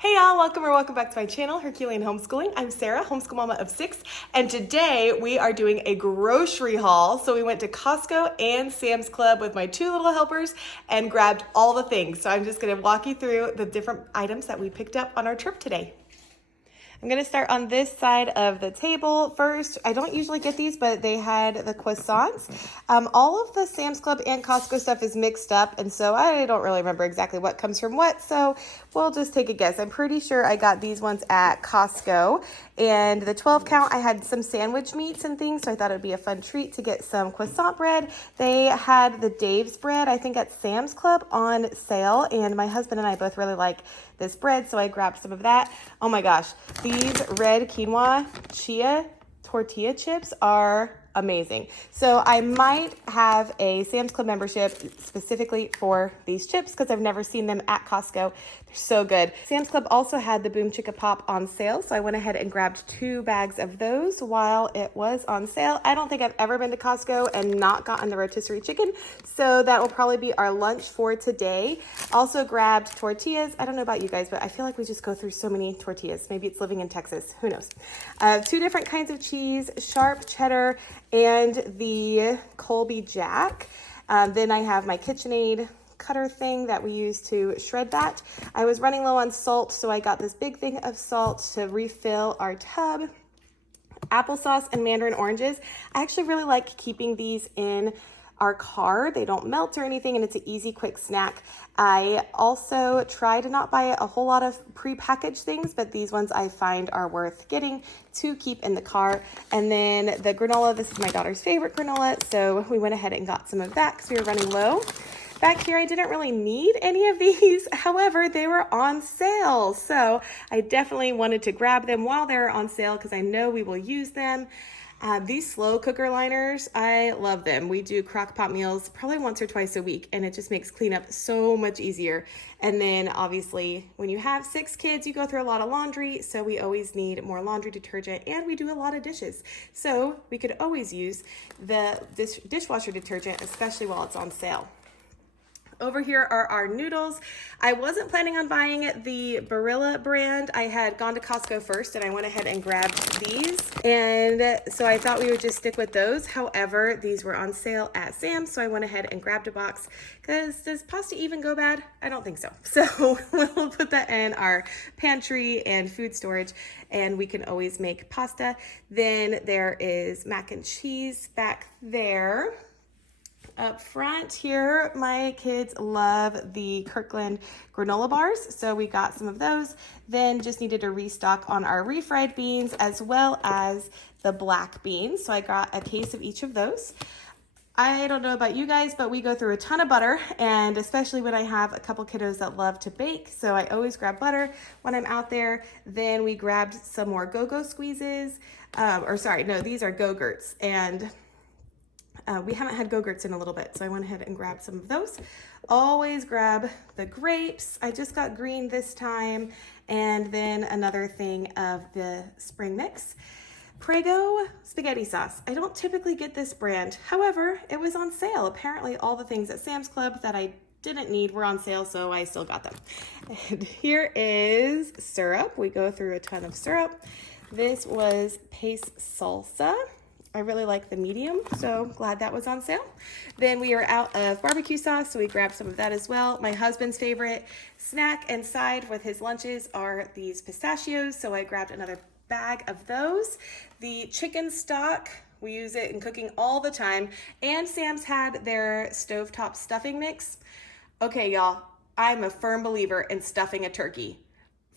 Hey y'all, welcome back to my channel, Herculean Homeschooling. I'm Sarah, homeschool mama of 6, and today we are doing a grocery haul. So we went to Costco and Sam's Club with my 2 little helpers and grabbed all the things. So I'm just gonna walk you through the different items that we picked up on our trip today. I'm gonna start on this side of the table first. I don't usually get these, but they had the croissants. All of the Sam's Club and Costco stuff is mixed up, and so I don't really remember exactly what comes from what, so we'll just take a guess. I'm pretty sure I got these ones at Costco, and the 12 count, I had some sandwich meats and things, so I thought it would be a fun treat to get some croissant bread. They had the Dave's bread, I think at Sam's Club, on sale, and my husband and I both really like this bread, so I grabbed some of that. Oh my gosh, these red quinoa chia tortilla chips are amazing. So I might have a Sam's Club membership specifically for these chips because I've never seen them at Costco. They're so good. Sam's Club also had the Boom Chicka Pop on sale, so I went ahead and grabbed 2 bags of those while it was on sale. I don't think I've ever been to Costco and not gotten the rotisserie chicken, so that will probably be our lunch for today. Also grabbed tortillas. I don't know about you guys, but I feel like we just go through so many tortillas. Maybe it's living in Texas. Who knows? 2 different kinds of cheese, sharp cheddar, and the Colby Jack. Then I have my KitchenAid cutter thing that we use to shred that. I was running low on salt, so I got this big thing of salt to refill our tub. Applesauce and mandarin oranges. I actually really like keeping these in our car. They don't melt or anything, and it's an easy, quick snack. I also try to not buy a whole lot of pre-packaged things, but these ones I find are worth getting to keep in the car. And then the granola, this is my daughter's favorite granola, so we went ahead and got some of that because we were running low. Back here, I didn't really need any of these. However, they were on sale. So I definitely wanted to grab them while they're on sale because I know we will use them. These slow cooker liners, I love them. We do crock pot meals probably once or twice a week, and it just makes cleanup so much easier. And then obviously when you have 6 kids, you go through a lot of laundry, so we always need more laundry detergent, and we do a lot of dishes. So we could always use this dishwasher detergent, especially while it's on sale. Over here are our noodles. I wasn't planning on buying the Barilla brand. I had gone to Costco first and I went ahead and grabbed these. And so I thought we would just stick with those. However, these were on sale at Sam's, so I went ahead and grabbed a box because does pasta even go bad? I don't think so. So we'll put that in our pantry and food storage, and we can always make pasta. Then there is mac and cheese back there. Up front here, my kids love the Kirkland granola bars, so we got some of those. Then just needed to restock on our refried beans as well as the black beans, so I got a case of each of those. I don't know about you guys, but we go through a ton of butter, and especially when I have a couple kiddos that love to bake, so I always grab butter when I'm out there. Then we grabbed some more Go-Go squeezes, these are Go-Gurts, and we haven't had Go-Gurts in a little bit, so I went ahead and grabbed some of those. Always grab the grapes. I just got green this time, and then another thing of the spring mix. Prego spaghetti sauce. I don't typically get this brand. However, it was on sale. Apparently all the things at Sam's Club that I didn't need were on sale, so I still got them. And here is syrup. We go through a ton of syrup. This was Pace Salsa. I really like the medium, so glad that was on sale. Then we are out of barbecue sauce, so we grabbed some of that as well. My husband's favorite snack and side with his lunches are these pistachios, so I grabbed another bag of those. The chicken stock, we use it in cooking all the time, and Sam's had their stovetop stuffing mix. Okay, y'all, I'm a firm believer in stuffing a turkey.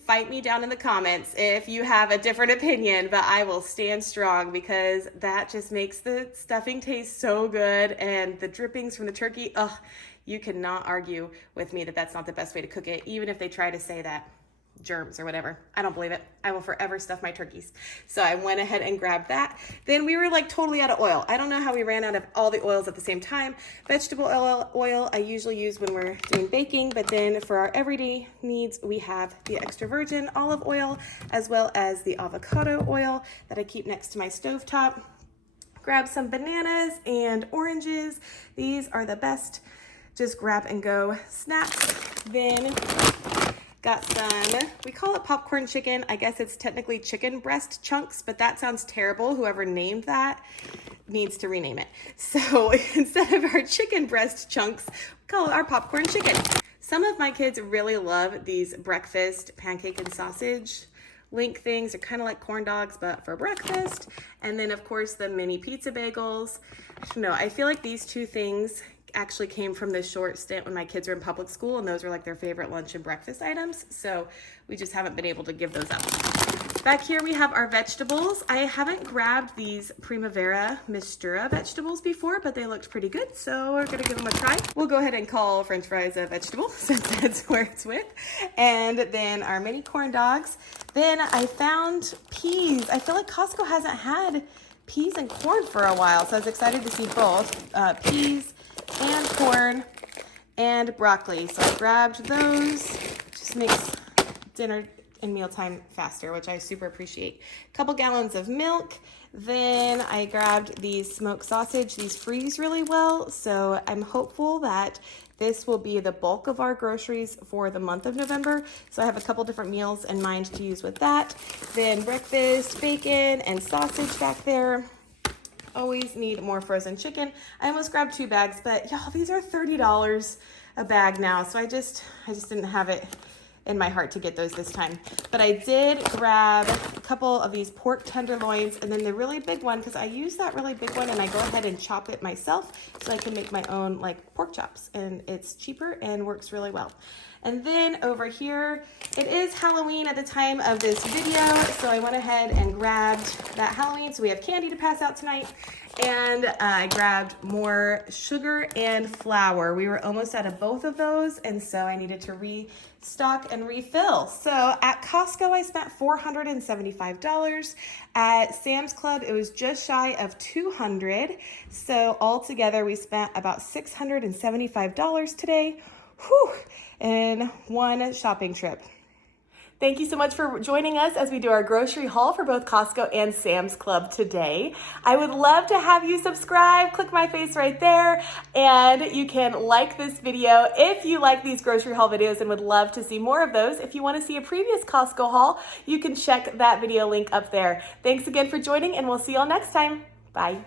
Fight me down in the comments if you have a different opinion, but I will stand strong because that just makes the stuffing taste so good, and the drippings from the turkey, you cannot argue with me that that's not the best way to cook it, even if they try to say that. Germs or whatever. I don't believe it. I will forever stuff my turkeys. So I went ahead and grabbed that. Then we were like totally out of oil. I don't know how we ran out of all the oils at the same time. Vegetable oil I usually use when we're doing baking, but then for our everyday needs, we have the extra virgin olive oil as well as the avocado oil that I keep next to my stovetop. Grab some bananas and oranges. These are the best just grab and go snacks. Then Got some, we call it popcorn chicken. I guess it's technically chicken breast chunks, but that sounds terrible. Whoever named that needs to rename it. So instead of our chicken breast chunks, we call it our popcorn chicken. Some of my kids really love these breakfast pancake and sausage link things. They're kind of like corn dogs, but for breakfast. And then of course the mini pizza bagels. I don't know, I feel like these two things actually came from this short stint when my kids were in public school, and those were like their favorite lunch and breakfast items. So we just haven't been able to give those up. Back here we have our vegetables. I haven't grabbed these Primavera Mistura vegetables before, but they looked pretty good, so we're gonna give them a try. We'll go ahead and call French fries a vegetable since that's where it's with. And then our mini corn dogs. Then I found peas. I feel like Costco hasn't had peas and corn for a while, so I was excited to see both peas and corn and broccoli. So I grabbed those. Just makes dinner and mealtime faster, which I super appreciate. A couple gallons of milk. Then I grabbed these smoked sausage. These freeze really well, so I'm hopeful that this will be the bulk of our groceries for the month of November. So I have a couple different meals in mind to use with that. Then breakfast, bacon, and sausage back there. Always need more frozen chicken. I almost grabbed 2 bags, but y'all, these are $30 a bag now. So I just didn't have it in my heart to get those this time. But I did grab a couple of these pork tenderloins, and then the really big one, because I use that really big one and I go ahead and chop it myself so I can make my own like pork chops, and it's cheaper and works really well. And then over here, it is Halloween at the time of this video, so I went ahead and grabbed that Halloween. So we have candy to pass out tonight, and I grabbed more sugar and flour. We were almost out of both of those, and so I needed to restock and refill. So at Costco, I spent $475. At Sam's Club, it was just shy of $200. So altogether, we spent about $675 today. Whew, in one shopping trip. Thank you so much for joining us as we do our grocery haul for both Costco and Sam's Club today. I would love to have you subscribe. Click my face right there, and you can like this video if you like these grocery haul videos and would love to see more of those. If you want to see a previous Costco haul, you can check that video link up there. Thanks again for joining, and we'll see y'all next time. Bye.